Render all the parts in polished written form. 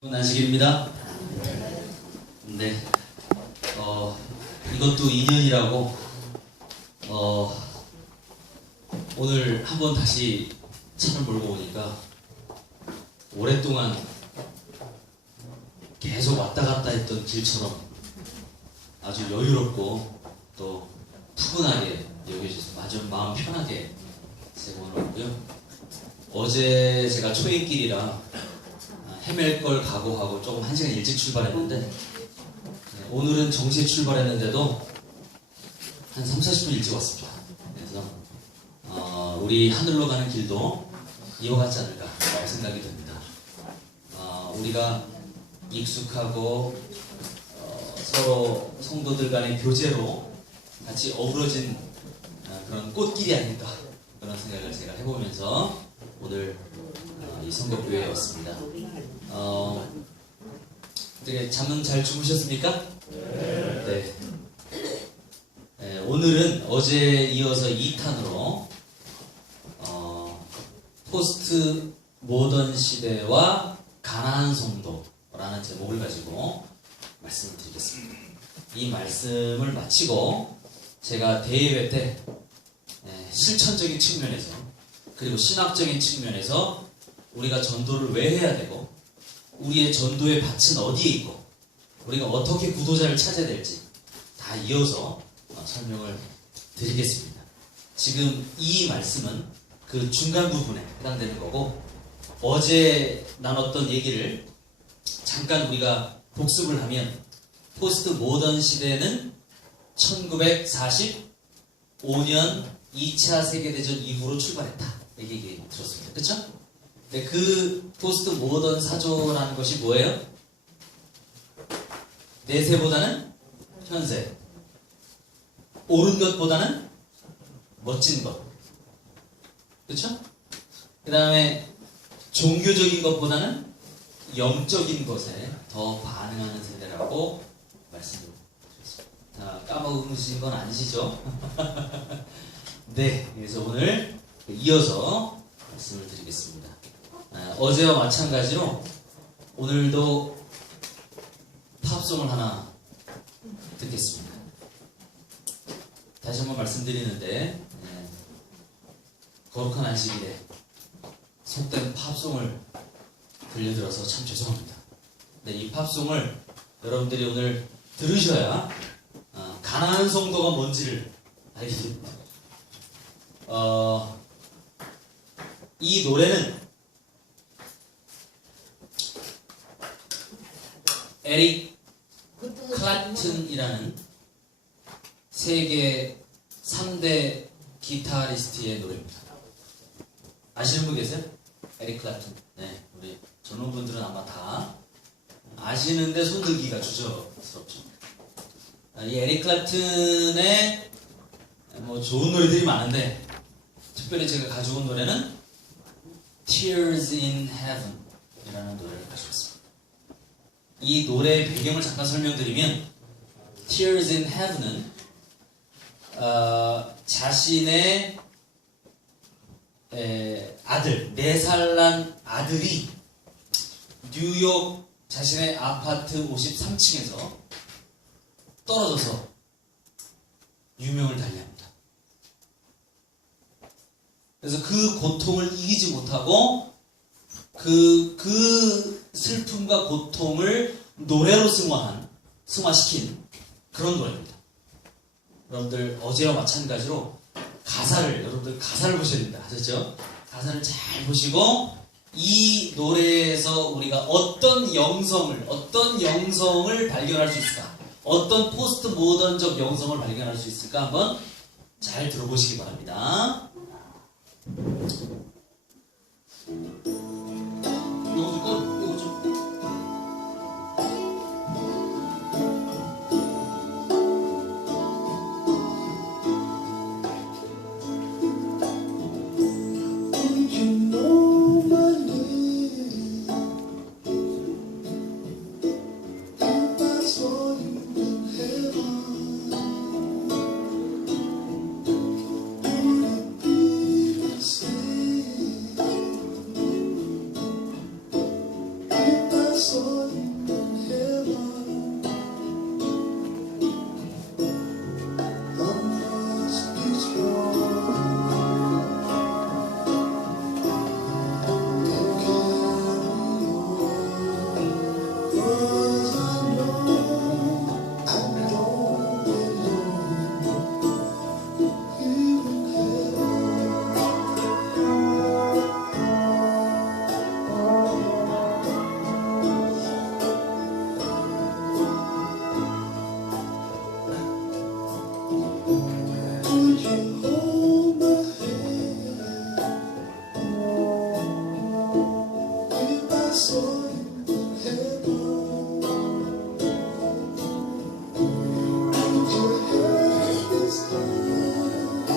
안식일입니다. 네, 이것도 인연이라고 오늘 한번 다시 차를 몰고 오니까 오랫동안 계속 왔다 갔다 했던 길처럼 아주 여유롭고 또 푸근하게 여겨져서 아주 마음 편하게 제가 오늘 왔고요. 어제 제가 초행길이라 헤맬 걸 각오하고 조금 1시간 일찍 출발했는데 오늘은 정시에 출발했는데도 한 30-40분 일찍 왔습니다. 그래서 우리 하늘로 가는 길도 이와 같지 않을까 생각이 듭니다. 우리가 익숙하고 서로 성도들 간의 교제로 같이 어우러진 그런 꽃길이 아닐까 그런 생각을 제가 해보면서 오늘 이 선거교회에 왔습니다. 어떻게 잠은 잘 주무셨습니까? 네. 오늘은 어제에 이어서 2탄으로 포스트 모던 시대와 가나안 성도라는 제목을 가지고 말씀을 드리겠습니다. 이 말씀을 마치고 제가 대예배 때 실천적인 측면에서 그리고 신학적인 측면에서 우리가 전도를 왜 해야 되고 우리의 전도의 밭은 어디에 있고 우리가 어떻게 구도자를 찾아야 될지 다 이어서 설명을 드리겠습니다. 지금 이 말씀은 그 중간 부분에 해당되는 거고 어제 나눴던 얘기를 잠깐 우리가 복습을 하면 포스트 모던 시대는 1945년 2차 세계대전 이후로 출발했다. 이 얘기 들었습니다. 그쵸? 네, 그 포스트 모던 사조라는 것이 뭐예요? 내세보다는 현세. 옳은 것보다는 멋진 것. 그쵸? 그 다음에 종교적인 것보다는 영적인 것에 더 반응하는 세대라고 말씀을 드렸습니다. 까먹으신 건 아니시죠? 네, 그래서 오늘 이어서 말씀을 드리겠습니다. 어제와 마찬가지로 오늘도 팝송을 하나 듣겠습니다. 다시 한번 말씀드리는데 거룩한 안식일에 속된 팝송을 들려드려서 참 죄송합니다. 네, 이 팝송을 여러분들이 오늘 들으셔야 가나안 성도가 뭔지를 알게 됩니다. 이 노래는 에릭 클랩튼이라는 세계 3대 기타리스트의 노래입니다. 아시는 분 계세요? 에릭 클랩튼. 네, 우리 젊은 분들은 아마 다 아시는데 손들기가 주저스럽죠. 이 에릭 클랩튼의 뭐 좋은 노래들이 많은데 특별히 제가 가져온 노래는 Tears in Heaven 이라는 노래를 가져왔습니다. 이 노래의 배경을 잠깐 설명드리면 Tears in Heaven은 자신의 아들, 4살 난 아들이 뉴욕 자신의 아파트 53층에서 떨어져서 유명을 달리합니다. 그래서 그 고통을 이기지 못하고 그 슬픔과 고통을 노래로 승화시킨 그런 노래입니다. 여러분들 어제와 마찬가지로 여러분들 가사를 보셔야 됩니다. 아셨죠? 가사를 잘 보시고 이 노래에서 우리가 어떤 영성을 발견할 수 있을까? 어떤 포스트 모던적 영성을 발견할 수 있을까? 한번 잘 들어보시기 바랍니다. saw you in heaven, I must be strong and carry on, 'cause I know I don't belong here in Would you hold my hand if I saw you in heaven? Would you hold this hand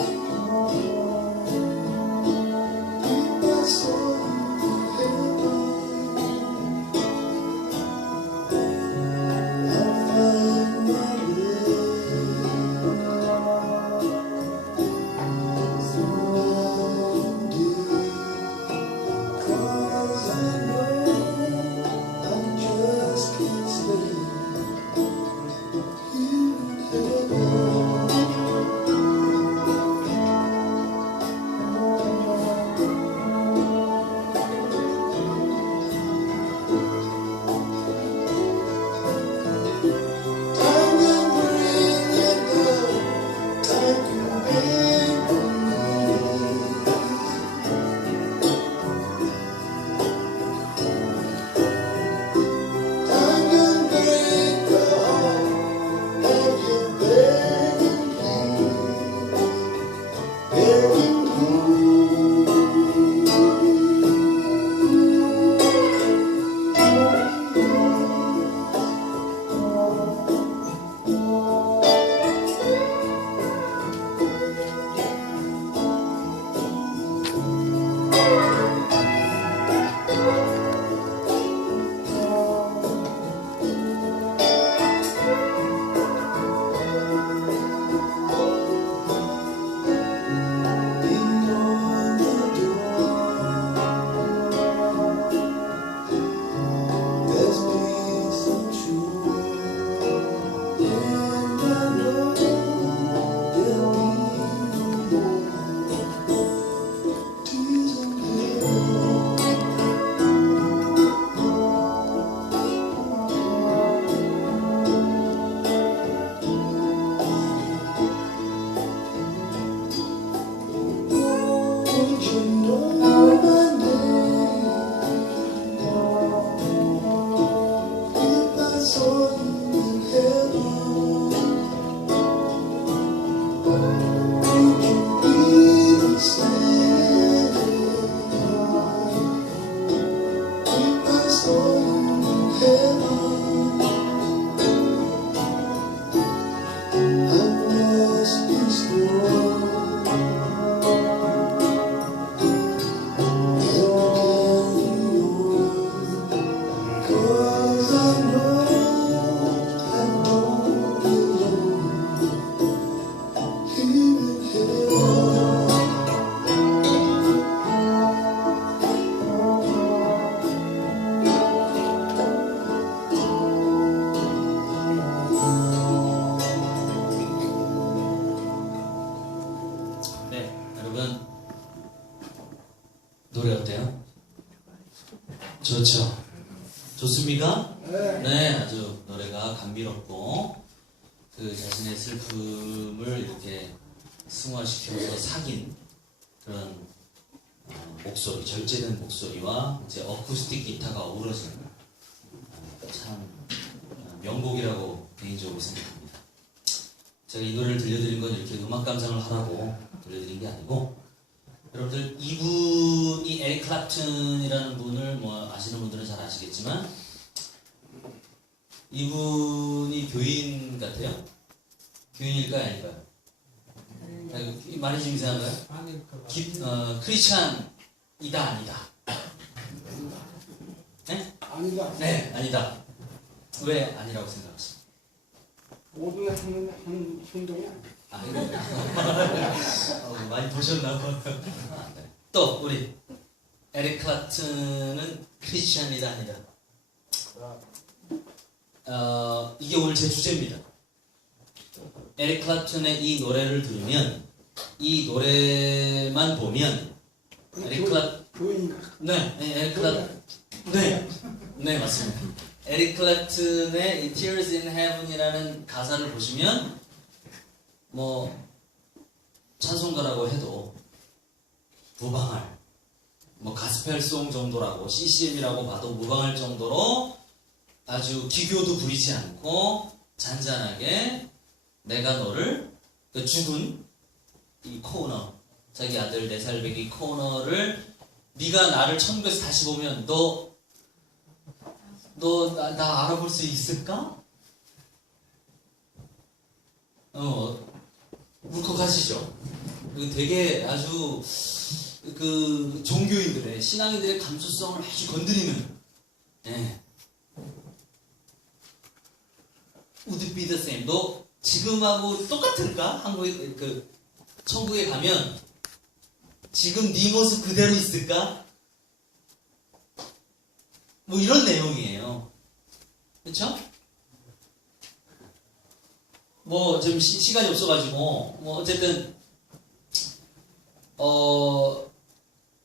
if I saw you in heaven? I'll find my way. Cause I know I just can't stay here in heaven. Time can bring it down, time can make me. Time can break the heart of your begging plea, begging beating on the door. There's peace I'm sure, and I know there'll be no more tears in Would you know my name if I saw you in heaven? Would you be the same if I saw you in heaven? I must be strong and carry on, 'cause I know I don't belong here in heaven. 네, 여러분 노래 어때요? 좋죠? 좋습니까? 네, 아주 노래가 감미롭고 그 자신의 슬픔을 이렇게 승화시켜서 사귄 그런 목소리, 절제된 목소리와 이제 어쿠스틱 기타가 어우러지는 참 명곡이라고 개인적으로 생각합니다. 제가 이 노래를 들려드린 건 이렇게 음악 감상을 하라고 들려드린 게 아니고, 여러분들 이분이 에릭 클랩튼이라는 분을 뭐 아시는 분들은 잘 아시겠지만 이분이 교인 같아요. 교인일까요, 아닌가요? 말이 좀 이상한가요? 크리스찬이다, 아니다? 네? 아니다. 네, 아니다. 왜 아니라고 생각하십니까? 모든 한 행동이 아니다. 아, 많이 보셨나 봐요. 또 우리 에릭 클랩튼은 크리스찬이다, 아니다? 이게 오늘 제 주제입니다. 에릭 클랩튼의 이 노래를 들으면, 이 노래만 보면 에릭 클랩 교인인가? 네, 에릭 클랩 네, 맞습니다. 에릭 클랩튼의 이 Tears in Heaven이라는 가사를 보시면 뭐 찬송가라고 해도 무방할 뭐 가스펠송 정도라고 CCM이라고 봐도 무방할 정도로 아주 기교도 부리지 않고 잔잔하게 내가 너를 그 죽은 이 코너 자기 아들 4살 배기 코너를 네가 나를 천국에서 다시 보면 너 나 알아볼 수 있을까? 울컥하시죠? 되게 아주 그 종교인들의 신앙인들의 감수성을 아주 건드리는 Would it be the same? 너 지금하고 똑같을까? 한국에 그 천국에 가면 지금 네 모습 그대로 있을까? 뭐 이런 내용이에요. 그렇죠? 뭐 좀 시간이 없어가지고 뭐 어쨌든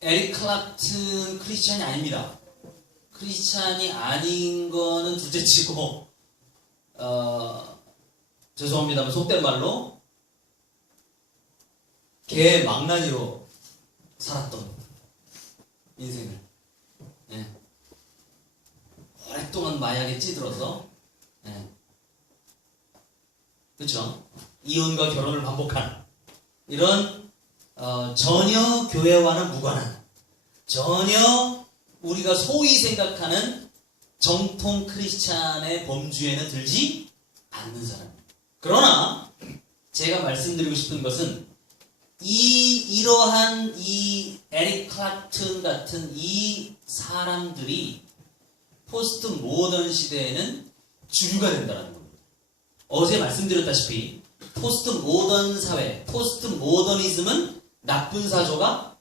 에릭 클랩튼 크리스찬이 아닙니다. 크리스찬이 아닌 거는 둘째치고 죄송합니다만 속된 말로 개 망나니로 살았던 인생을 오랫동안 마약에 찌들어서 그렇죠? 이혼과 결혼을 반복한 이런 전혀 교회와는 무관한 전혀 우리가 소위 생각하는 정통 크리스찬의 범주에는 들지 않는 사람. 그러나 제가 말씀드리고 싶은 것은 이러한 이 에릭 클랩튼 같은 이 사람들이 포스트 모던 시대에는 주류가 된다는 겁니다. 어제 말씀드렸다시피 포스트 모던 사회, 포스트 모더니즘은 나쁜 사조가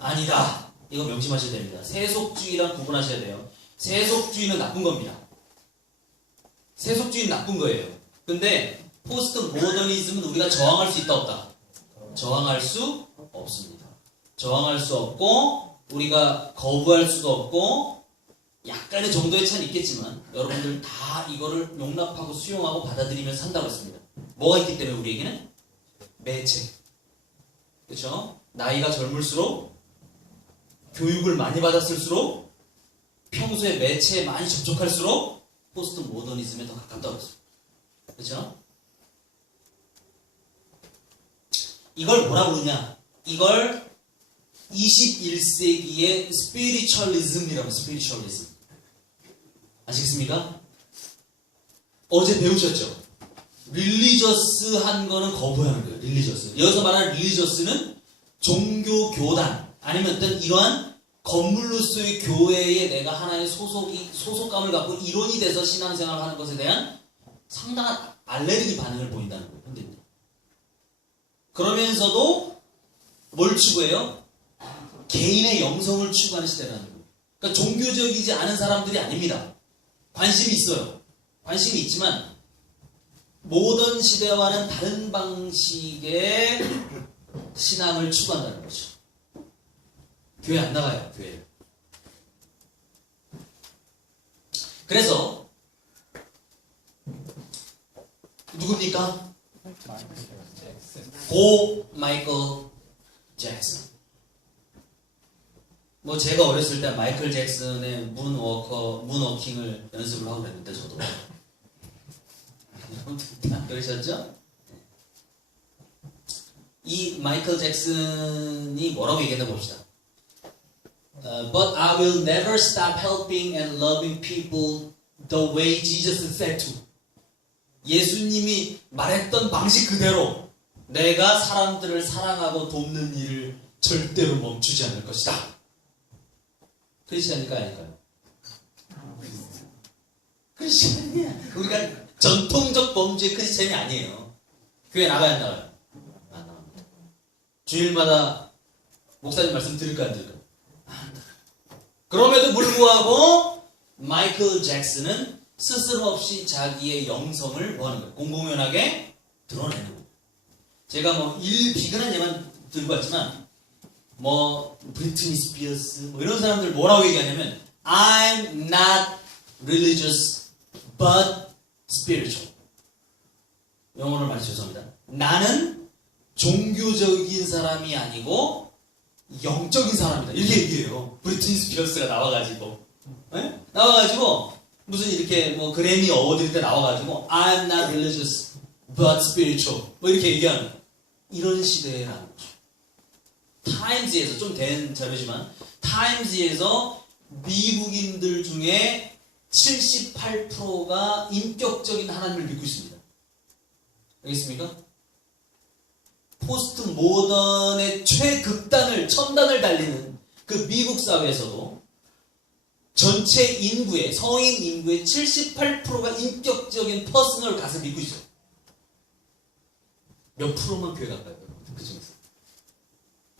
아니다. 이거 명심하셔야 됩니다. 세속주의랑 구분하셔야 돼요. 세속주의는 나쁜 겁니다. 세속주의는 나쁜 거예요. 근데 포스트 모더니즘은 우리가 저항할 수 있다 없다? 저항할 수 없습니다. 저항할 수 없고 우리가 거부할 수도 없고 약간의 정도의 차이는 있겠지만 여러분들 다 이거를 용납하고 수용하고 받아들이면서 산다고 했습니다. 뭐가 있기 때문에 우리에게는? 매체. 그렇죠? 나이가 젊을수록 교육을 많이 받았을수록 평소에 매체에 많이 접촉할수록 포스트 모더니즘에 더 가깝다고 했습니다. 그렇죠? 이걸 뭐라 부르냐? 이걸 21세기의 스피리추얼리즘이라고 스피리추얼리즘. 아시겠습니까? 어제 배우셨죠? 릴리저스한 거는 거부하는 거예요. 릴리저스. 여기서 말하는 릴리저스는 종교 교단 아니면 어떤 이러한 건물로서의 교회에 내가 하나의 소속감을 갖고 일원이 돼서 신앙생활을 하는 것에 대한 상당한 알레르기 반응을 보인다는 거예요. 현대인들. 그러면서도 뭘 추구해요? 개인의 영성을 추구하는 시대라는 거예요. 그러니까 종교적이지 않은 사람들이 아닙니다. 관심이 있어요. 관심이 있지만 모던 시대와는 다른 방식의 신앙을 추구한다는 거죠. 교회 안 나가요. 교회. 그래서 누굽니까? 고 마이클 잭슨. 뭐 제가 어렸을 때 마이클 잭슨의 문워킹을 연습을 하고 그랬는데 저도 그러셨죠? 이 마이클 잭슨이 뭐라고 얘기했나 봅시다. But I will never stop helping and loving people the way Jesus said to. 예수님이 말했던 방식 그대로 내가 사람들을 사랑하고 돕는 일을 절대로 멈추지 않을 것이다. 크리스찬일까요? 아닐까요? 크리스찬이야. 우리가 전통적 범주의 크리스찬이 아니에요. 교회 나가야 안 나가요? 안 나갑니다. 주일마다 목사님 말씀 들을까 안 들을까? 안 들어요. 그럼에도 불구하고 마이클 잭슨은 스스럼 없이 자기의 영성을 뭐하는 거예요? 공공연하게 드러내는 거예요. 제가 뭐 비근한 예만 들고 왔지만 뭐 브리트니 스피어스 뭐 이런 사람들 뭐라고 얘기하냐면 I'm not religious but spiritual. 영어를 많이 죄송합니다. 나는 종교적인 사람이 아니고 영적인 사람이다. 이렇게 얘기해요. 브리트니 스피어스가 나와가지고 나와가지고 무슨 이렇게 뭐 그래미 어워드 때 나와가지고 I'm not religious but spiritual 뭐 이렇게 얘기하는 이런 시대라는 거죠. 타임즈에서 좀 된 자료지만 타임즈에서 미국인들 중에 78%가 인격적인 하나님을 믿고 있습니다. 알겠습니까? 포스트 모던의 최극단을 첨단을 달리는 그 미국 사회에서도 전체 인구의 성인 인구의 78%가 인격적인 퍼스널 갓을 믿고 있어요. 몇 프로만 교회 갈까요? 그 중에서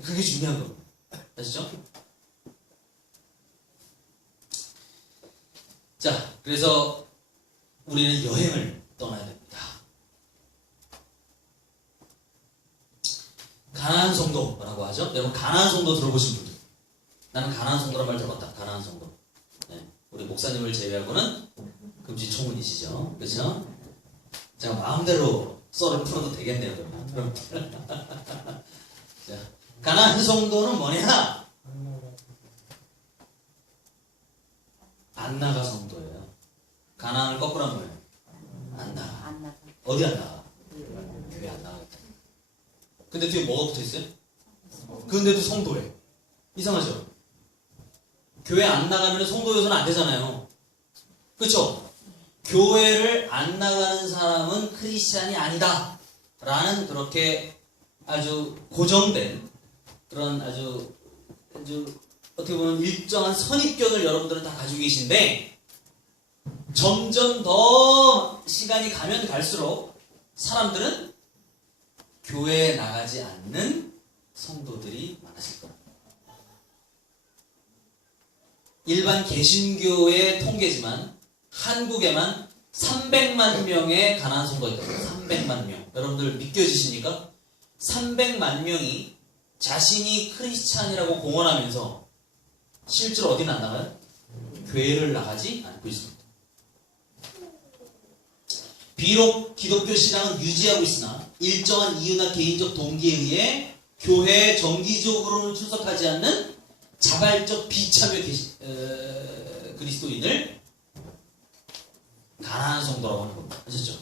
그게 중요한 겁니다. 아시죠? 자, 그래서 우리는 여행을 떠나야 됩니다. 가나안 성도라고 하죠. 여러분 가나안 성도 들어보신 분들, 나는 가나안 성도란 말 들어봤다. 가나안 성도. 네, 우리 목사님을 제외하고는 금지초문이시죠. 그렇죠? 제가 마음대로 썰을 풀어도 되겠네요. 그럼. 자, 가나안 성도는 뭐냐? 안 나가 성도예요. 가나안을 거꾸로 하면 뭐예요? 안 나가. 어디 안 나가? 교회 안 나가. 근데 뒤에 뭐가 붙어있어요? 그런데도 성도래. 이상하죠? 교회 안 나가면 성도 요소는 안 되잖아요. 그렇죠? 교회를 안 나가는 사람은 크리스찬이 아니다 라는 그렇게 아주 고정된 그런 아주 어떻게 보면 일정한 선입견을 여러분들은 다 가지고 계신데 점점 더 시간이 가면 갈수록 사람들은 교회에 나가지 않는 성도들이 많아질 겁니다. 일반 개신교의 통계지만 한국에만 300만 명의 가나안 성도가 있다고. 300만 명. 여러분들 믿겨지십니까? 300만 명이 자신이 크리스찬이라고 공언하면서 실제로 어디는 안 나가요? 교회를 나가지 않고 있습니다. 비록 기독교 신앙은 유지하고 있으나 일정한 이유나 개인적 동기에 의해 교회에 정기적으로는 출석하지 않는 자발적 비참여 그리스도인을 가나안 성도라고 하는 겁니다. 아셨죠?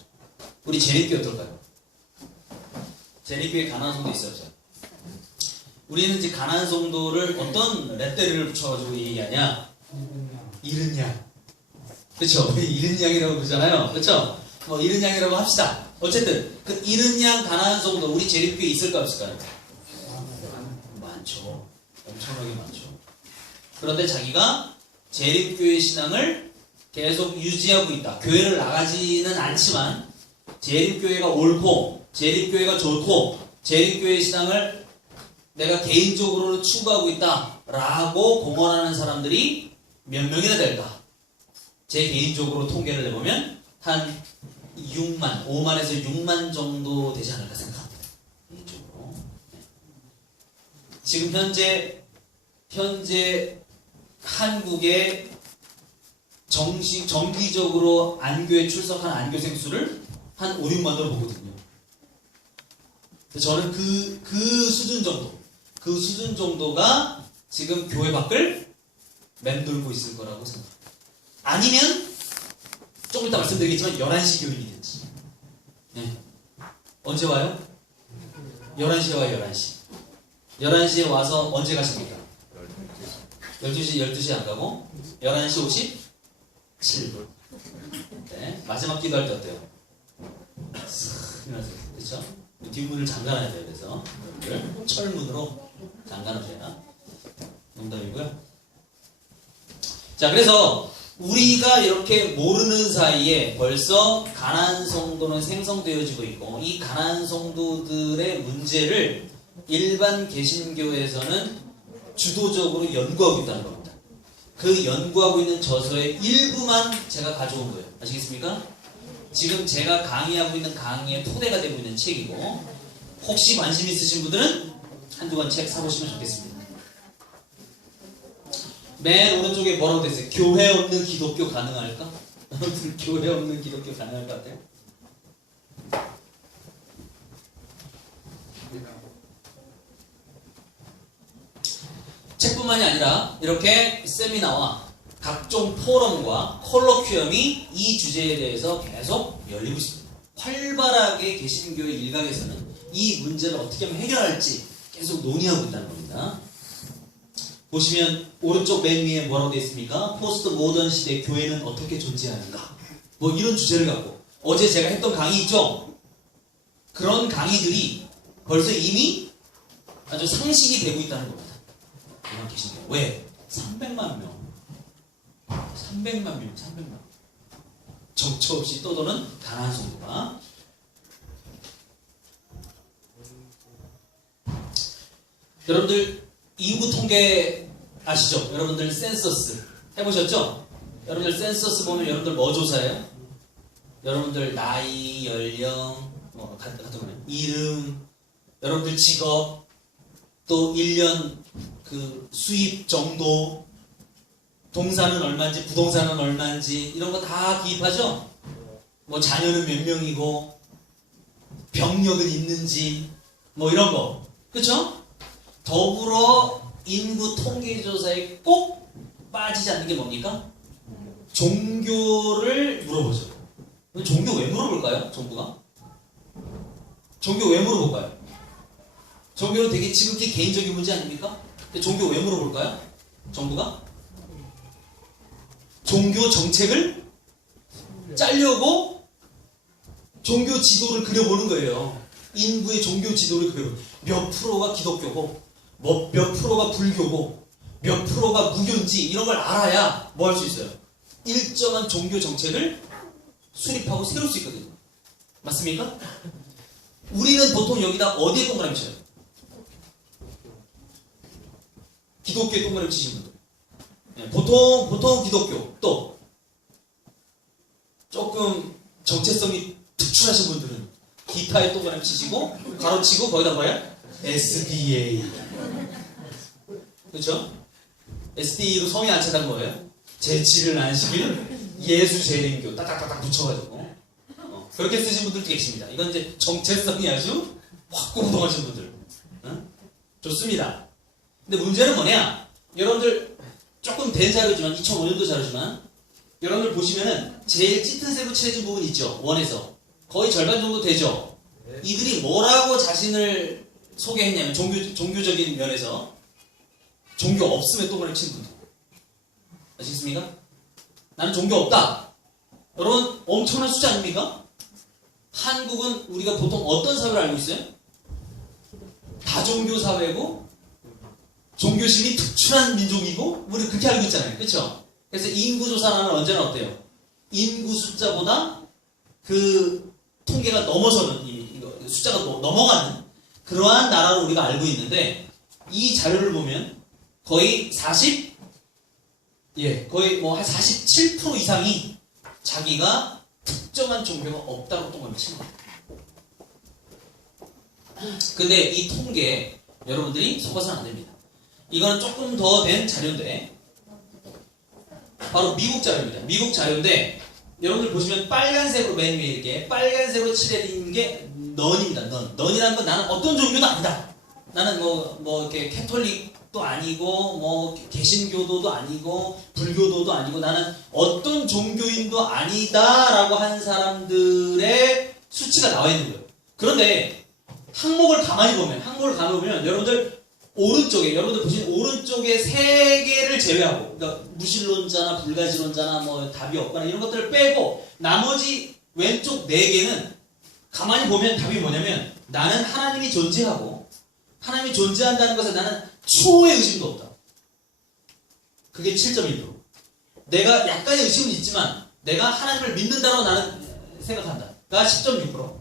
우리 재림교회 어떨까요? 재림교회 가나안 성도 있어요? 우리는 이제 가나안 성도를 어떤 렛대를 붙여가지고 얘기하냐? 이른 양. 그렇죠? 우리 이른 양이라고 그러잖아요. 그렇죠? 뭐 이른 양이라고 합시다. 어쨌든 그 이른 양 가나안 성도 우리 재림교회에 있을까 없을까요? 많죠. 엄청나게 많죠. 그런데 자기가 재림교회 신앙을 계속 유지하고 있다. 교회를 나가지는 않지만 재림교회가 옳고 재림교회가 좋고 재림교회 신앙을 내가 개인적으로는 추구하고 있다 라고 공언하는 사람들이 몇 명이나 될까? 제 개인적으로 통계를 내보면 한 6만, 5만에서 6만 정도 되지 않을까 생각합니다. 개인적으로. 네. 지금 현재 한국의 정기적으로 안교에 출석한 안교생 수를 한 5, 6만으로 보거든요. 저는 그 수준 정도가 지금 교회 밖을 맴돌고 있을 거라고 생각합니다. 아니면 조금 이따 말씀드리겠지만 11시 교인이 됐지. 네. 언제 와요? 11시에 와요. 11시. 11시에 와서 언제 가십니까? 12시 안 가고 11시 57분. 네. 마지막 기도할 때 어때요? 그렇죠? 뒷문을 잠가놔야 돼요. 그래서 여러분들 철문으로 잠가놓으셔야. 농담이고요. 자, 그래서 우리가 이렇게 모르는 사이에 벌써 가나안 성도는 생성되어지고 있고 이 가나안 성도들의 문제를 일반 개신교에서는 주도적으로 연구하고 있다는 겁니다. 그 연구하고 있는 저서의 일부만 제가 가져온 거예요. 아시겠습니까? 지금 제가 강의하고 있는 강의의 토대가 되고 있는 책이고, 혹시 관심 있으신 분들은 한두 권 책 사보시면 좋겠습니다. 맨 오른쪽에 뭐라고 되어 있어요? 교회 없는 기독교 가능할까? 여러분들 교회 없는 기독교 가능할 것 같아요? 책뿐만이 아니라 이렇게 세미나와 각종 포럼과 콜로퀴엄이 이 주제에 대해서 계속 열리고 있습니다. 활발하게 개신교의 일각에서는 이 문제를 어떻게 하면 해결할지 계속 논의하고 있다는 겁니다. 보시면 오른쪽 맨 위에 뭐라고 되어 있습니까? 포스트 모던 시대 교회는 어떻게 존재하는가? 뭐 이런 주제를 갖고 어제 제가 했던 강의 있죠? 그런 강의들이 벌써 이미 아주 상식이 되고 있다는 겁니다. 그만 계신가요? 왜? 300만 명. 300만 명, 300만. 정처 없이 떠도는 가난한 성도가. 여러분들 인구 통계 아시죠? 여러분들 센서스 해보셨죠? 여러분들 센서스 보면 여러분들 뭐 조사해요? 여러분들 나이, 연령, 뭐 같은 거네. 이름, 여러분들 직업, 또 1년 그 수입 정도, 동사는 얼마인지, 부동산은 얼마인지 이런 거 다 기입하죠? 뭐 자녀는 몇 명이고, 병력은 있는지, 뭐 이런 거, 그렇죠? 더불어 인구 통계조사에 꼭 빠지지 않는 게 뭡니까? 종교를 물어보죠. 종교 왜 물어볼까요? 정부가? 종교 왜 물어볼까요? 종교는 되게 지극히 개인적인 문제 아닙니까? 근데 종교 왜 물어볼까요? 정부가? 종교 정책을 짜려고 종교 지도를 그려보는 거예요. 인구의 종교 지도를 그려보는. 몇 프로가 기독교고, 몇 프로가 불교고, 몇 프로가 무교인지 이런 걸 알아야 뭐 할 수 있어요? 일정한 종교 정책을 수립하고 세울 수 있거든요. 맞습니까? 우리는 보통 여기다 어디에 동그라미 쳐요? 기독교에 동그라미 치신 분들. 네, 보통 기독교. 또 조금 정체성이 특출하신 분들은 기타에 동그라미 치시고 가로치고 거기다 뭐야? SDA. 그렇죠? SDA로 성이 안 차단 거예요. 재치를 안 시킬 예수재림교 딱딱딱딱 붙여가지고 그렇게 쓰신 분들도 계십니다. 이건 이제 정체성이 아주 확고부동하신 분들. 좋습니다. 근데 문제는 뭐냐? 여러분들 조금 된 자료지만 2005년도 자료지만 여러분들 보시면은 제일 짙은 색으로 칠해진 부분 있죠? 원에서 거의 절반 정도 되죠? 이들이 뭐라고 자신을 소개했냐면 종교적인 면에서 종교 없음에 동그라미 치는 분들. 아시겠습니까? 나는 종교 없다. 여러분 엄청난 숫자 아닙니까? 한국은 우리가 보통 어떤 사회를 알고 있어요? 다종교 사회고 종교심이 특출한 민족이고 우리 그렇게 알고 있잖아요. 그렇죠? 그래서 인구조사는 언제나 어때요? 인구 숫자보다 그 통계가 넘어서는 숫자가 넘어가는 그러한 나라로 우리가 알고 있는데 이 자료를 보면 거의 거의 뭐 한 47% 이상이 자기가 특정한 종교가 없다고 동그라미 치는 거예요. 근데 이 통계에 여러분들이 속아서는 안 됩니다. 이거는 조금 더 된 자료인데 바로 미국 자료입니다. 미국 자료인데 여러분들 보시면 빨간색으로 맨 위에 이렇게 빨간색으로 칠해진 게 넌입니다. 넌이라는 건 나는 어떤 종교도 아니다. 나는 뭐 이렇게 캐톨릭도 아니고 뭐 개신교도도 아니고 불교도도 아니고 나는 어떤 종교인도 아니다라고 한 사람들의 수치가 나와 있는 거예요. 그런데 항목을 가만히 보면 여러분들 오른쪽에 여러분들 보시는 오른쪽에 세 개를 제외하고 그러니까 무신론자나 불가지론자나 뭐 답이 없거나 이런 것들을 빼고 나머지 왼쪽 네 개는 가만히 보면 답이 뭐냐면 나는 하나님이 존재하고 하나님이 존재한다는 것에 나는 추호의 의심도 없다. 그게 7.1%. 내가 약간의 의심은 있지만 내가 하나님을 믿는다고 나는 생각한다가 10.6%.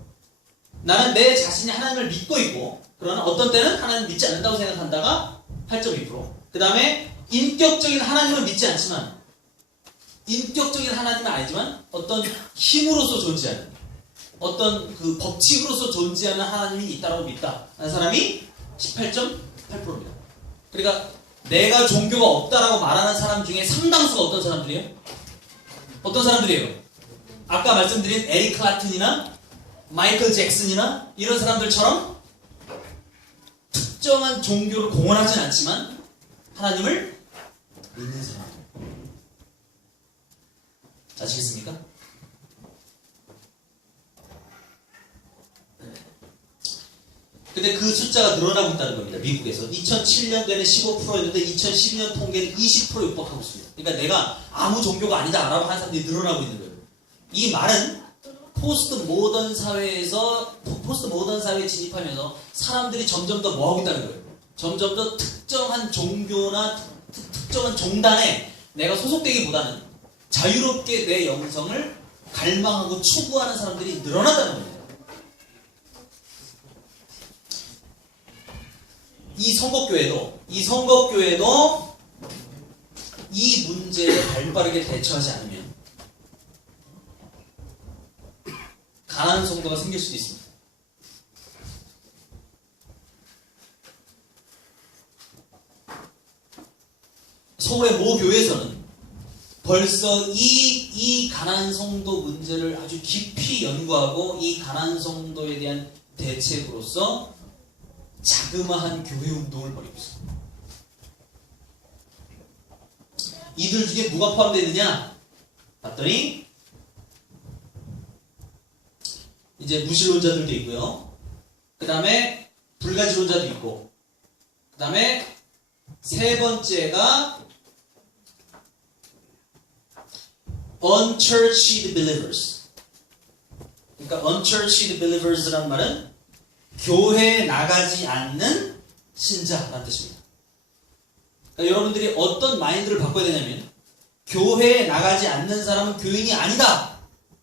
나는 내 자신이 하나님을 믿고 있고 그러나 어떤 때는 하나님 믿지 않는다고 생각한다가 8.2%. 그 다음에 인격적인 하나님을 믿지 않지만, 인격적인 하나님은 아니지만 어떤 힘으로서 존재하는, 어떤 그 법칙으로서 존재하는 하나님이 있다고 믿다 하는 사람이 18.8%입니다. 그러니까 내가 종교가 없다라고 말하는 사람 중에 상당수가 어떤 사람들이에요? 어떤 사람들이에요? 아까 말씀드린 에릭 클랩튼이나 마이클 잭슨이나 이런 사람들처럼 특정한 종교를 공언하진 않지만 하나님을 믿는 사람들. 아시겠습니까? 근데 그 숫자가 늘어나고 있다는 겁니다. 미국에서. 2007년도에는 15%였는데 2012년 통계는 20% 육박하고 있습니다. 그러니까 내가 아무 종교가 아니다라고 하는 사람들이 늘어나고 있는 거예요. 이 말은 포스트 모던 사회에 진입하면서 사람들이 점점 더 뭐하고 있다는 거예요. 점점 더 특정한 종교나 특정한 종단에 내가 소속되기보다는 자유롭게 내 영성을 갈망하고 추구하는 사람들이 늘어난다는 겁니다. 이 선거교회도 이 문제에 발빠르게 대처하지 않으면 가난한 성도가 생길 수도 있습니다. 서울의 모 교회에서는 벌써 이 가난한 성도 문제를 아주 깊이 연구하고 이 가난한 성도에 대한 대책으로서 자그마한 교회 운동을 벌이고 있습니다. 이들 중에 누가 포함되어 있느냐? 봤더니 이제 무신론자들도 있고요. 그 다음에 불가지론자도 있고, 그 다음에 세 번째가 unchurched believers. 그러니까 unchurched believers라는 말은 교회에 나가지 않는 신자라는 뜻입니다. 그러니까 여러분들이 어떤 마인드를 바꿔야 되냐면, 교회에 나가지 않는 사람은 교인이 아니다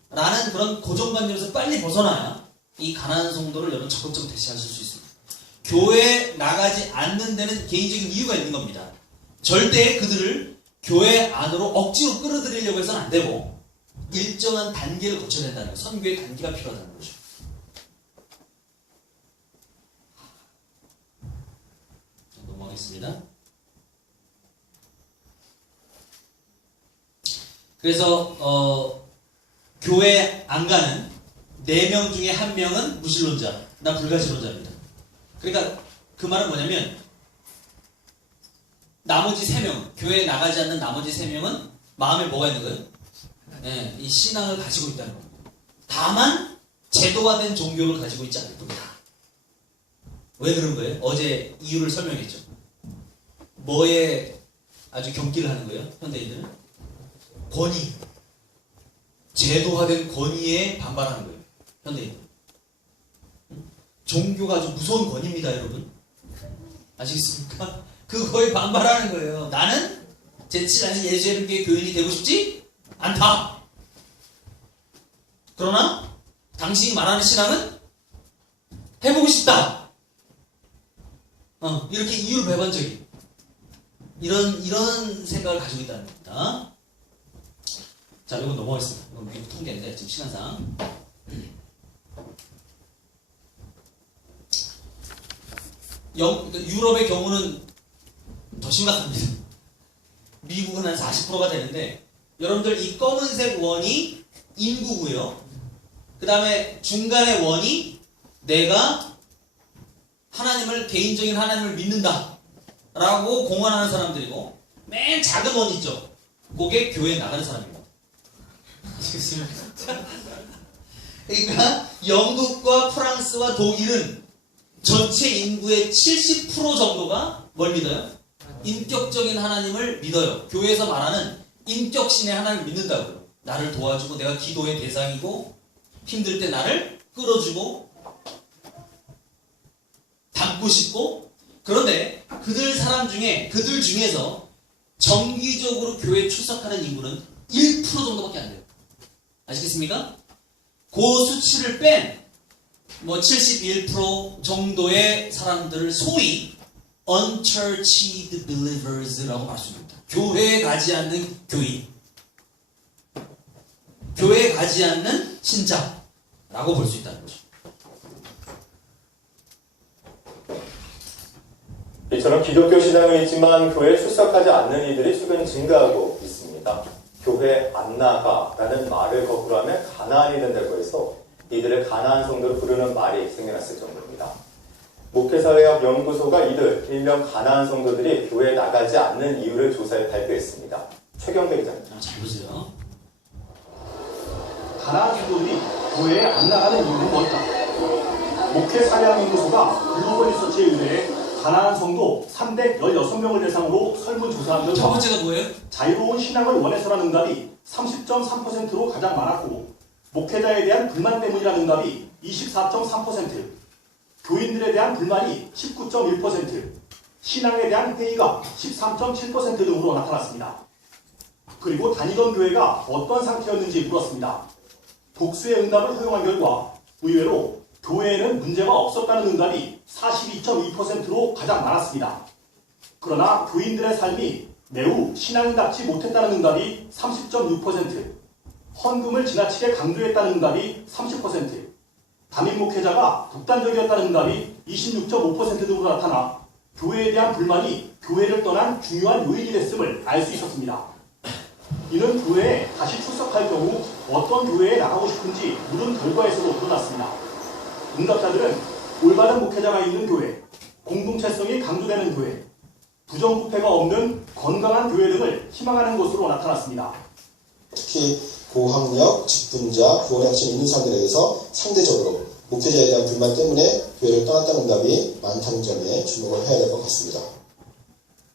라는 그런 고정관념에서 빨리 벗어나야 이 가난한 성도를 여러분 적극적으로 대시하실 수 있습니다. 교회에 나가지 않는 데는 개인적인 이유가 있는 겁니다. 절대 그들을 교회 안으로 억지로 끌어들이려고 해서는 안 되고 일정한 단계를 거쳐야 된다는 거예요. 선교의 단계가 필요하다는 거죠. 넘어가겠습니다. 그래서 교회 안 가는 4명 중에 1명은 무신론자, 난 불가지론자입니다. 그러니까 그 말은 뭐냐면 나머지 3명, 교회에 나가지 않는 나머지 3명은 마음에 뭐가 있는 거예요? 네, 이 신앙을 가지고 있다는 겁니다. 다만 제도화된 종교를 가지고 있지 않을 뿐이다. 왜 그런 거예요? 어제 이유를 설명했죠. 뭐에 아주 경기를 하는 거예요? 현대인들은? 권위. 제도화된 권위에 반발하는 거예요. 현대인들. 종교가 아주 무서운 권위입니다, 여러분. 아시겠습니까? 그거에 반발하는 거예요. 나는 제7 예수님께 교인이 되고 싶지 않다. 그러나 당신이 말하는 신앙은 해보고 싶다. 이렇게 이유를 배반적인 이런 생각을 가지고 있다는 겁니다. 자, 이건 넘어가겠습니다. 이건 미국 통계인데 지금 시간상. 유럽의 경우는 더 심각합니다. 미국은 한 40%가 되는데, 여러분들 이 검은색 원이 인구고요. 그 다음에 중간의 원이 내가 하나님을, 개인적인 하나님을 믿는다 라고 공언하는 사람들이고, 맨 작은 원 있죠. 그게 교회에 나가는 사람입니다. 그러니까 영국과 프랑스와 독일은 전체 인구의 70% 정도가 뭘 믿어요? 인격적인 하나님을 믿어요. 교회에서 말하는 인격신의 하나님을 믿는다고요. 나를 도와주고 내가 기도의 대상이고 힘들 때 나를 끌어주고 담고 싶고. 그런데 그들 중에서 정기적으로 교회에 출석하는 인구는 1% 정도밖에 안 돼요. 아시겠습니까? 그 수치를 뺀 71% 정도의 사람들을 소위 unchurched believers라고 말할 수 있습니다. 교회에 가지 않는 교인, 교회에 가지 않는 신자라고 볼 수 있다는 거죠. 이처럼 기독교 신앙은 있지만 교회에 출석하지 않는 이들이 최근 증가하고 있습니다. 교회 안 나가라는 말을 거꾸로 하면 가난이 된다고 해서 이들을 가난한 성도로 부르는 말이 생겨났을 정도입니다. 목회사회학 연구소가 이들 일명 가난한 성도들이 교회에 나가지 않는 이유를 조사해 발표했습니다. 최경배 기자입니다. 잘 보세요. 가난한 성도들이 교회에 안 나가는 이유는 뭘까? 목회사회학연구소가 글로벌 리서치에 의뢰해 가난한 성도 316명을 대상으로 설문조사한 첫 결과 번째가 뭐예요? 자유로운 신앙을 원해서라는 응답이 30.3%로 가장 많았고 목회자에 대한 불만 때문이라는 응답이 24.3%, 교인들에 대한 불만이 19.1%, 신앙에 대한 회의가 13.7% 등으로 나타났습니다. 그리고 다니던 교회가 어떤 상태였는지 물었습니다. 복수의 응답을 허용한 결과 의외로 교회에는 문제가 없었다는 응답이 42.2%로 가장 많았습니다. 그러나 교인들의 삶이 매우 신앙답지 못했다는 응답이 30.6%, 헌금을 지나치게 강조했다는 응답이 30%, 담임 목회자가 독단적이었다는 응답이 26.5% 등으로 나타나 교회에 대한 불만이 교회를 떠난 중요한 요인이 됐음을 알 수 있었습니다. 이는 교회에 다시 출석할 경우 어떤 교회에 나가고 싶은지 물은 결과에서도 드러났습니다. 응답자들은 올바른 목회자가 있는 교회, 공동체성이 강조되는 교회, 부정부패가 없는 건강한 교회 등을 희망하는 것으로 나타났습니다. 특히 고학력, 직분자, 구원의 학점이 있는 사람들에게서 상대적으로 목회자에 대한 불만 때문에 교회를 떠났다는 응답이 많다는 점에 주목을 해야 될 것 같습니다.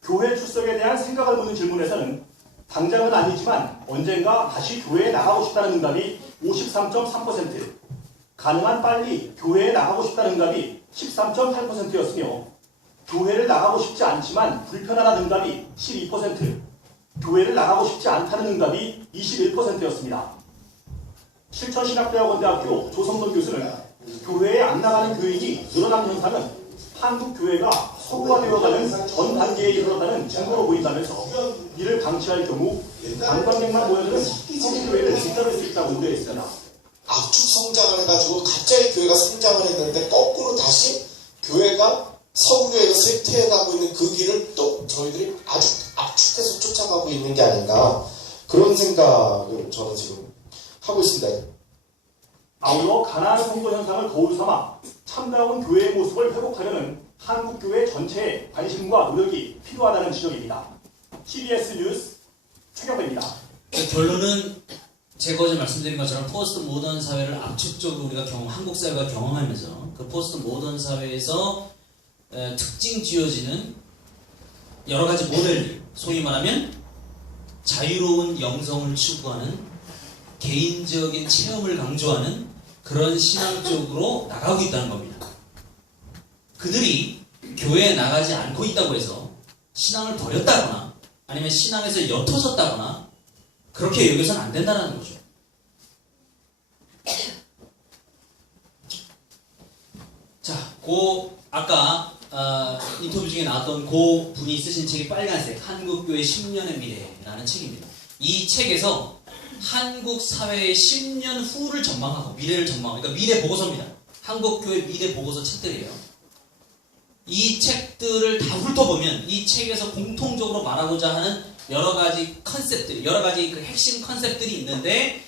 교회 출석에 대한 생각을 묻는 질문에서는 당장은 아니지만 언젠가 다시 교회에 나가고 싶다는 응답이 53.3%, 가능한 빨리 교회에 나가고 싶다는 응답이 13.8%였으며 교회를 나가고 싶지 않지만 불편하다는 응답이 12%, 교회를 나가고 싶지 않다는 응답이 21%였습니다. 실천신학대학원대학교 조성돈 교수는 교회에 안 나가는 교인이 늘어난 현상은 한국 교회가 서구화되어가는 전 단계에 이르렀다는 증거로 보인다면서 이를 방치할 경우 관광객만 모여드는 성교회를 진단할 수 있다고 우려했습니다. 압축 성장을 해가지고 갑자기 교회가 성장을 했는데 거꾸로 다시 교회가 서구교회가 쇠퇴해가고 있는 그 길을 또 저희들이 아주 압축해서 쫓아가고 있는 게 아닌가 그런 생각을 저는 지금 하고 있습니다. 아울러 가난한 성도 현상을 거울 삼아 참다운 교회의 모습을 회복하려는 한국교회 전체의 관심과 노력이 필요하다는 지적입니다. CBS 뉴스 최경배입니다. 결론은 제가 어제 말씀드린 것처럼 포스트 모던 사회를 압축적으로 우리가 한국 사회가 경험하면서 그 포스트 모던 사회에서 특징 지어지는 여러 가지 모델들, 소위 말하면 자유로운 영성을 추구하는 개인적인 체험을 강조하는 그런 신앙 쪽으로 나가고 있다는 겁니다. 그들이 교회에 나가지 않고 있다고 해서 신앙을 버렸다거나 아니면 신앙에서 옅어졌다거나 그렇게 여겨서는 안 된다는 거죠. 자, 아까 인터뷰 중에 나왔던 그 분이 쓰신 책이 빨간색 한국교회 10년의 미래라는 책입니다. 이 책에서 한국 사회의 10년 후를 전망하고 미래를 전망하고 그러니까 미래 보고서입니다. 한국교회 미래 보고서 책들이에요. 이 책들을 다 훑어보면 이 책에서 공통적으로 말하고자 하는 여러 가지 컨셉들, 여러 가지 그 핵심 컨셉들이 있는데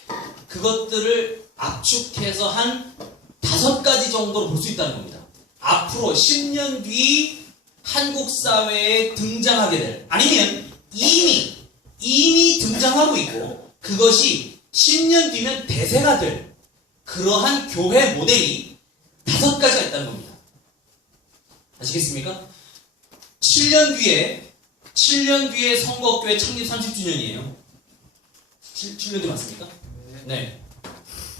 그것들을 압축해서 한 5가지 정도로 볼 수 있다는 겁니다. 앞으로 10년 뒤 한국 사회에 등장하게 될 아니면 이미 등장하고 있고 그것이 10년 뒤면 대세가 될 그러한 교회 모델이 5가지가 있다는 겁니다. 아시겠습니까? 7년 뒤에 성곡교회 창립 30주년이에요. 7년 뒤 맞습니까? 네.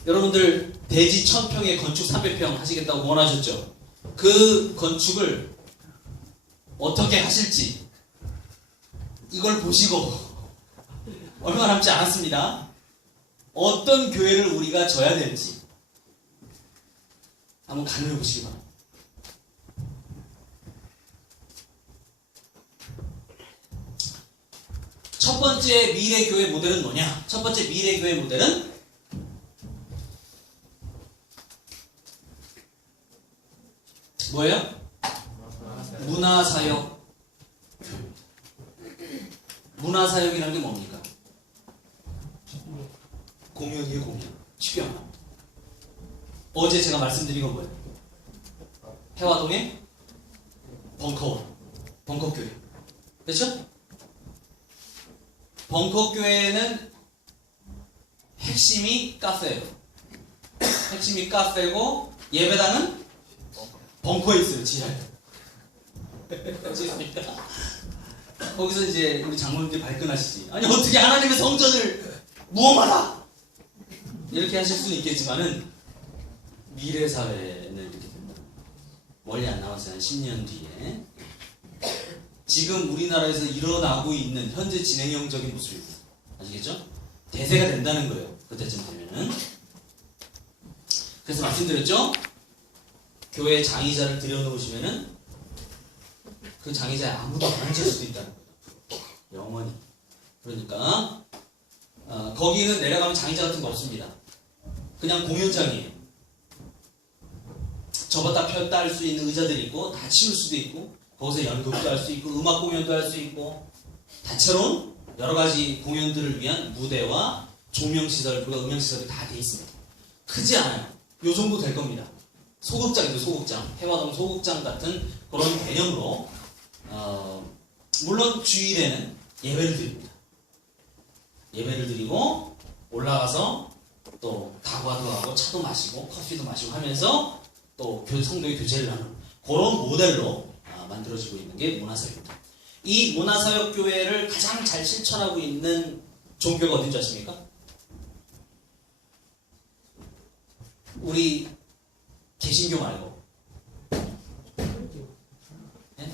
여러분들 대지 1000평에 건축 300평 하시겠다고 원하셨죠? 그 건축을 어떻게 하실지 이걸 보시고 얼마 남지 않았습니다. 어떤 교회를 우리가 져야 될지 한번 가늠해 보시기 바랍니다. 첫 번째 미래교회 모델은 뭐냐? 첫 번째 미래교회 모델은 뭐예요? 문화사역. 문화사역이라는 게 뭡니까? 공연이에요, 공연. 쉽게 말하면. 어제 제가 말씀드린 건 뭐예요? 해화동의 벙커원, 벙커교회. 그렇죠? 벙커교회는 핵심이 카페예요. 핵심이 카페고 예배당은 벙커에 있어요, 지하에. 죄송합니다. 거기서 이제 우리 장로님들이 발끈하시지. 아니 어떻게 하나님의 성전을 무엄하다 이렇게 하실 수는 있겠지만은 미래 사회는 이렇게 됩니다. 멀리 안 나와서 한 10년 뒤에 지금 우리나라에서 일어나고 있는 현재 진행형적인 모습입니다. 아시겠죠? 대세가 된다는 거예요. 그때쯤 되면은. 그래서 말씀드렸죠? 교회 장의자를 들여놓으시면은 그 장의자에 아무도 안 앉을 수도 있다는 거예요. 영원히. 그러니까 거기는 내려가면 장의자 같은 거 없습니다. 그냥 공연장이에요. 접었다 폈다 할 수 있는 의자들이 있고 다 치울 수도 있고 거기서 연극도 할 수 있고 음악 공연도 할 수 있고 다채로운 여러 가지 공연들을 위한 무대와 조명시설 그리고 음향시설이 다 돼 있습니다. 크지 않아요. 요 정도 될 겁니다. 소극장이죠, 소극장. 해화동 소극장 같은 그런 개념으로 물론 주일에는 예배를 드립니다. 예배를 드리고 올라가서 또 다과도 하고 차도 마시고 커피도 마시고 하면서 또 성도의 교제를 나누는 그런 모델로 만들어지고 있는 게 문화사역입니다. 이 문화사역교회를 가장 잘 실천하고 있는 종교가 어딘지 아십니까? 우리 개신교 말고 네?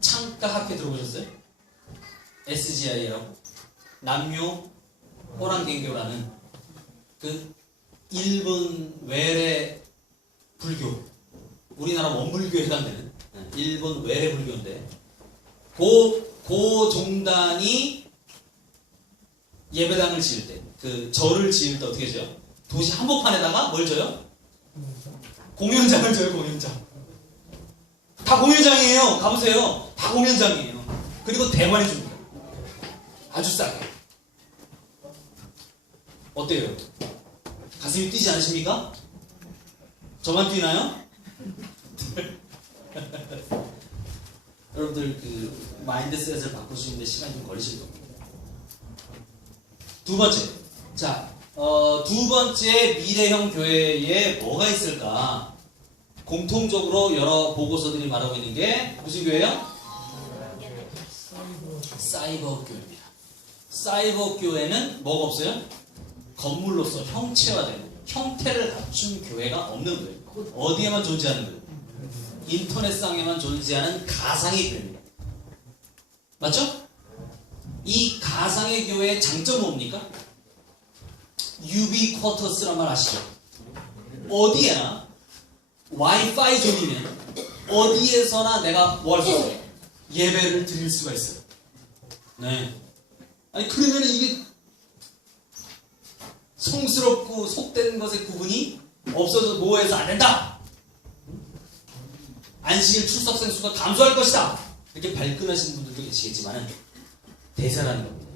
창가학회 들어보셨어요? SGI라고 남묘 호랑개교라는 그 일본 외래 불교 우리나라 원불교에 해당되는 일본 외래 불교인데 그 종단이 예배당을 지을 때 그 절을 지을 때 어떻게 해줘요? 도시 한복판에다가 뭘 줘요? 공연장을 줘요. 공연장. 다 공연장이에요. 가보세요. 다 공연장이에요. 그리고 대관해 줍니다. 아주 싸게. 어때요? 가슴이 뛰지 않으십니까? 저만 뛰나요? 여러분들 그 마인드셋을 바꾸시는데 시간이 좀 걸리실 겁니다. 두 번째. 자, 두 번째 미래형 교회에 뭐가 있을까? 공통적으로 여러 보고서들이 말하고 있는 게 무슨 교회요? 사이버 교회입니다. 사이버 교회는 뭐가 없어요? 건물로서 형체화되는 형태를 갖춘 교회가 없는 거예요. 어디에만 존재하는 거예요? 인터넷상에만 존재하는 가상의 교회입니다. 맞죠? 이 가상의 교회의 장점은 뭡니까? 유비쿼터스란 말 아시죠? 어디에나 와이파이 존이면 어디에서나 내가 뭐 할 수 있어요? 예배를 드릴 수가 있어요. 네. 아니 그러면 이게 성스럽고 속된 것의 구분이 없어서 노예해서 안 된다. 안식일 출석생 수가 감소할 것이다. 이렇게 발끈하시는 분들도 계시겠지만 대세라는 겁니다.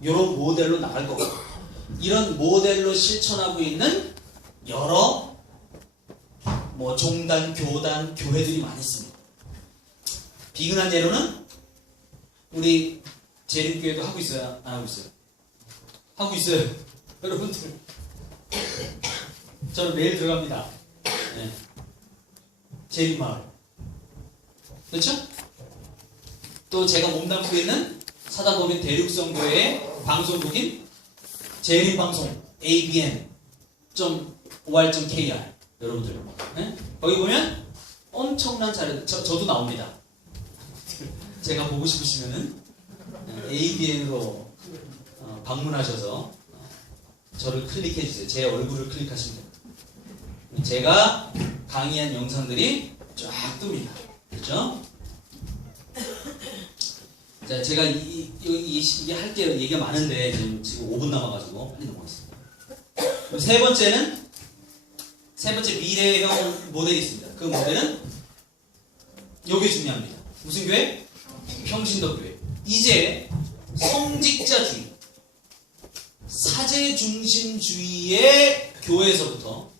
이런 모델로 나갈 거고 이런 모델로 실천하고 있는 여러 종단, 교단, 교회들이 많이 있습니다. 비근한 예로는 우리 재림교회도 하고 있어요? 안 하고 있어요? 하고 있어요. 여러분들 저는 매일 들어갑니다. 네. 재림마을 그렇죠? 또 제가 몸담고 있는 사단법인 대륙성교회의 방송국인 재림방송 abn.or.kr 여러분들 네? 거기 보면 엄청난 자료 저도 나옵니다. 제가 보고 싶으시면은 abn으로 방문하셔서 저를 클릭해주세요. 제 얼굴을 클릭하시면 됩니다. 제가 강의한 영상들이 쫙 뜹니다. 그렇죠? 자, 제가 이게 할 게 얘기가 많은데 지금 5분 남아가지고 빨리 넘어가겠습니다. 세 번째 미래형 모델이 있습니다. 그 모델은 요게 중요합니다. 무슨 교회? 평신도 교회. 이제 성직자주의, 사제중심주의의 교회에서부터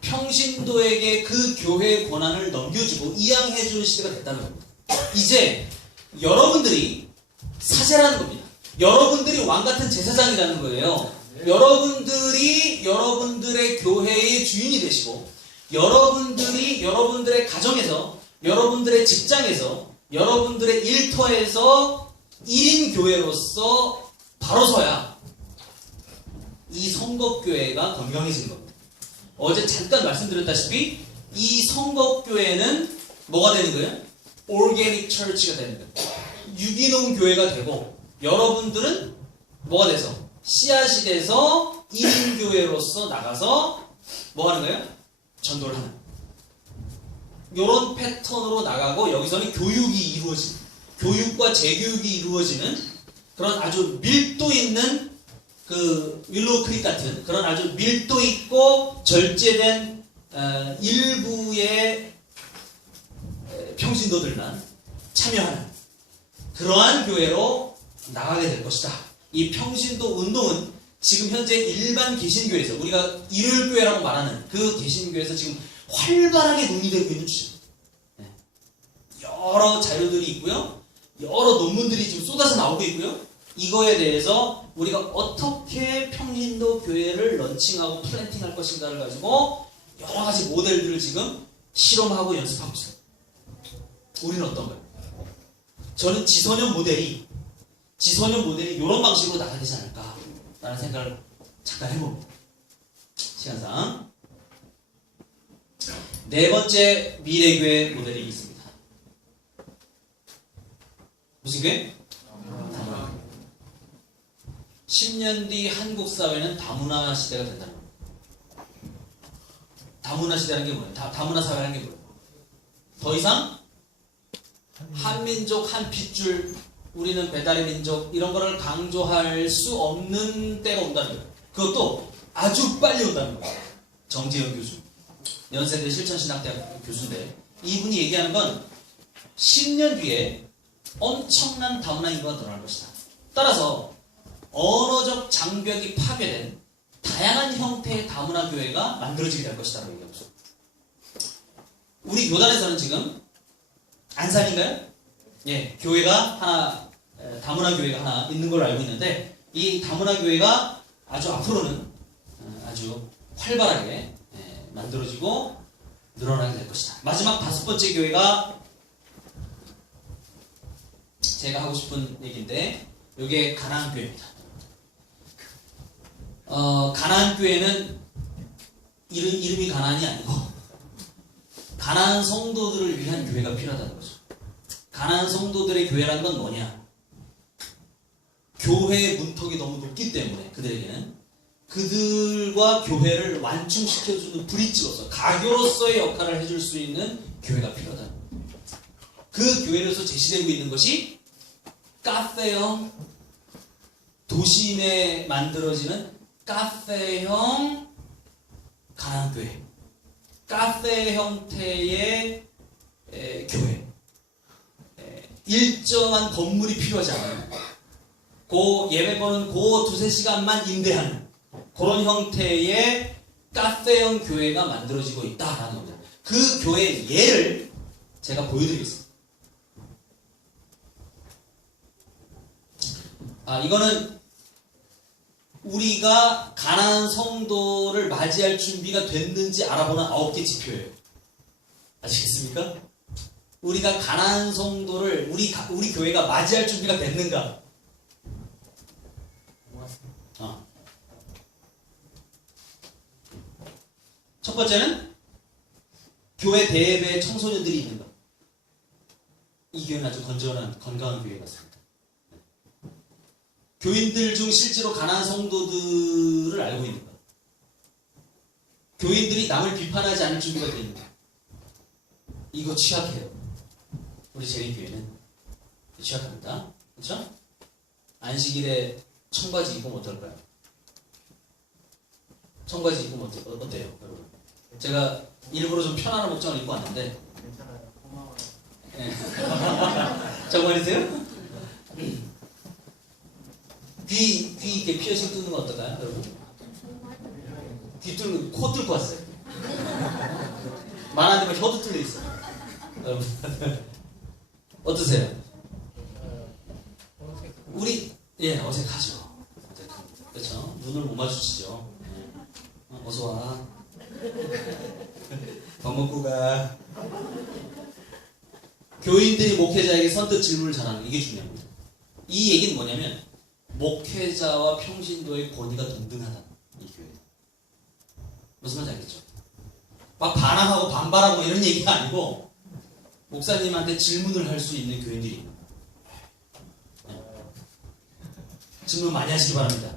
평신도에게 그 교회의 권한을 넘겨주고 이양해주는 시대가 됐다는 겁니다. 이제 여러분들이 사제라는 겁니다. 여러분들이 왕같은 제사장이라는 거예요. 여러분들이 여러분들의 교회의 주인이 되시고, 여러분들이 여러분들의 가정에서, 여러분들의 직장에서, 여러분들의 일터에서 1인 교회로서 바로 서야 이 성법교회가 건강해지는 겁니다. 어제 잠깐 말씀드렸다시피 이 성법교회는 뭐가 되는 거예요? 오르게닉 처치가 되는 거예요. 유기농 교회가 되고, 여러분들은 뭐가 돼서? 씨앗이 돼서 1인 교회로서 나가서 뭐 하는 거예요? 전도를 하는. 요런 패턴으로 나가고, 여기서는 교육이 이루어지는, 교육과 재교육이 이루어지는 그런 아주 밀도 있는 그 윌로우 크릭 같은 그런 아주 밀도 있고 절제된 일부의 평신도들만 참여하는 그러한 교회로 나가게 될 것이다. 이 평신도 운동은 지금 현재 일반 개신교에서, 우리가 일요일교회라고 말하는 그 개신교에서 지금 활발하게 논의되고 있는 주제입니다. 여러 자료들이 있고요. 여러 논문들이 지금 쏟아져 나오고 있고요. 이거에 대해서 우리가 어떻게 평신도 교회를 런칭하고 플랜팅할 것인가를 가지고 여러 가지 모델들을 지금 실험하고 연습하고 있어요. 우리는 어떤가요? 저는 지소년 모델이 이런 방식으로 나가야 되지 않을까라는 생각을 잠깐 해봅니다. 시간상. 네 번째 미래교회 모델이 있습니다. 무슨 교회? 10년 뒤 한국 사회는 다문화 시대가 된다는 겁니다. 다문화 시대라는 게 뭐예요? 다문화 사회라는 게 뭐예요? 더 이상 한민족, 한 핏줄, 우리는 배달의 민족 이런 거를 강조할 수 없는 때가 온다는 거예요. 그것도 아주 빨리 온다는 거예요. 정재영 교수, 연세대 실천신학대학 교수인데, 이분이 얘기하는 건 10년 뒤에 엄청난 다문화 인구가 늘어날 것이다. 따라서 언어적 장벽이 파괴된 다양한 형태의 다문화 교회가 만들어지게 될 것이다라고 얘기하고 있어요. 우리 교단에서는 지금 안산인가요? 예, 교회가 하나, 다문화 교회가 하나 있는 걸로 알고 있는데, 이 다문화 교회가 아주 앞으로는 아주 활발하게 만들어지고 늘어나게 될 것이다. 마지막 다섯 번째 교회가 제가 하고 싶은 얘기인데, 이게 가나안 교회입니다. 가나안 교회는 이름이 가나안이 아니고 가나안 성도들을 위한 교회가 필요하다는 거죠. 가나안 성도들의 교회라는 건 뭐냐? 교회의 문턱이 너무 높기 때문에 그들에게는 그들과 교회를 완충시켜주는 브릿지로서, 가교로서의 역할을 해줄 수 있는 교회가 필요하다. 그 교회로서 제시되고 있는 것이 카페형, 도심에 만들어지는 카페형 가나안교회, 카페 형태의 교회, 일정한 건물이 필요하지 않아요. 그 예배거는 그 두세 시간만 임대하는 그런 형태의 카페형 교회가 만들어지고 있다라는 겁니다. 그 교회의 예를 제가 보여드리겠습니다. 이거는 우리가 가나안 성도를 맞이할 준비가 됐는지 알아보는 9개 지표예요. 아시겠습니까? 우리가 가나안 성도를 우리 교회가 맞이할 준비가 됐는가? 첫 번째는 교회 대회에 청소년들이 있는가? 이 교회는 아주 건강한 교회 같습니다. 교인들 중 실제로 가나안 성도들을 알고 있는가? 교인들이 남을 비판하지 않을 준비가 되어 있는가? 이거 취약해요. 우리 재림교회는 취약합니다. 그렇죠? 안식일에 청바지 입으면 어떨까요? 청바지 입으면 어때요, 여러분? 제가 일부러 좀 편안한 복장을 입고 왔는데. 괜찮아요. 고마워요. 네. 정말이세요? 귀 이렇게 피어싱 뚫는 거 어떨까요, 여러분? 귀 뚫는 코 뚫고 왔어요. 말 안 되면 혀도 뚫려 있어. 여러분 어떠세요? 우리 어색하죠. 그렇죠? 눈을 못 마주치죠. 네. 어서 와. 밥 먹고 가. 교인들이 목회자에게 선뜻 질문을 잘하는 이게 중요합니다. 이 얘기는 뭐냐면 목회자와 평신도의 권위가 동등하다. 이 교회. 무슨 말인지 알겠죠? 막 반항하고 반발하고 이런 얘기가 아니고 목사님한테 질문을 할 수 있는 교인들이 네. 질문 많이 하시기 바랍니다.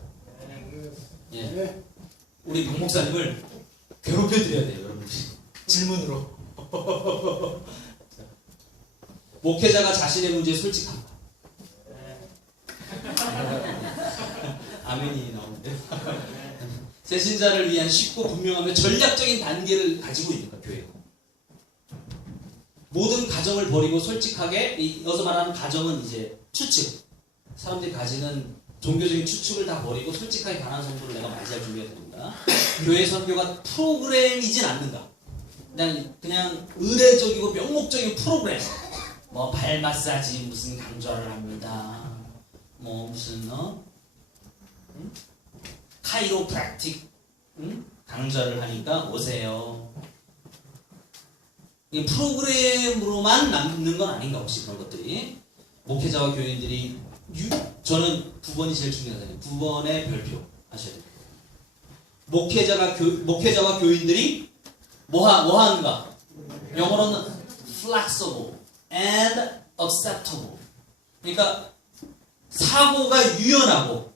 예. 네. 우리 박 목사님을 괴롭혀드려야 돼요, 여러분들이. 질문으로. 목회자가 자신의 문제에 솔직합니다. 아멘이 나오는데요. 새신자를 위한 쉽고 분명하며 전략적인 단계를 가지고 있는 거예요, 교회가. 모든 가정을 버리고 솔직하게, 여기서 말하는 가정은 이제 추측. 사람들이 가지는 종교적인 추측을 다 버리고 솔직하게 가난한 성도를 내가 맞이할 준비가 됩니다. 교회 선교가 프로그램이진 않는다. 그냥 의례적이고 명목적인 프로그램. 뭐 발 마사지 무슨 강좌를 합니다. 뭐 무슨 카이로프락틱 강좌를 하니까 오세요. 이 프로그램으로만 남는 건 아닌가 혹시 그런 것들이. 목회자와 교인들이 저는 9번이 제일 중요하잖아요. 9번의 별표 하셔야 돼요. 목회자와 교인들이 뭐 하는가? 영어로는 flexible and acceptable. 그러니까 사고가 유연하고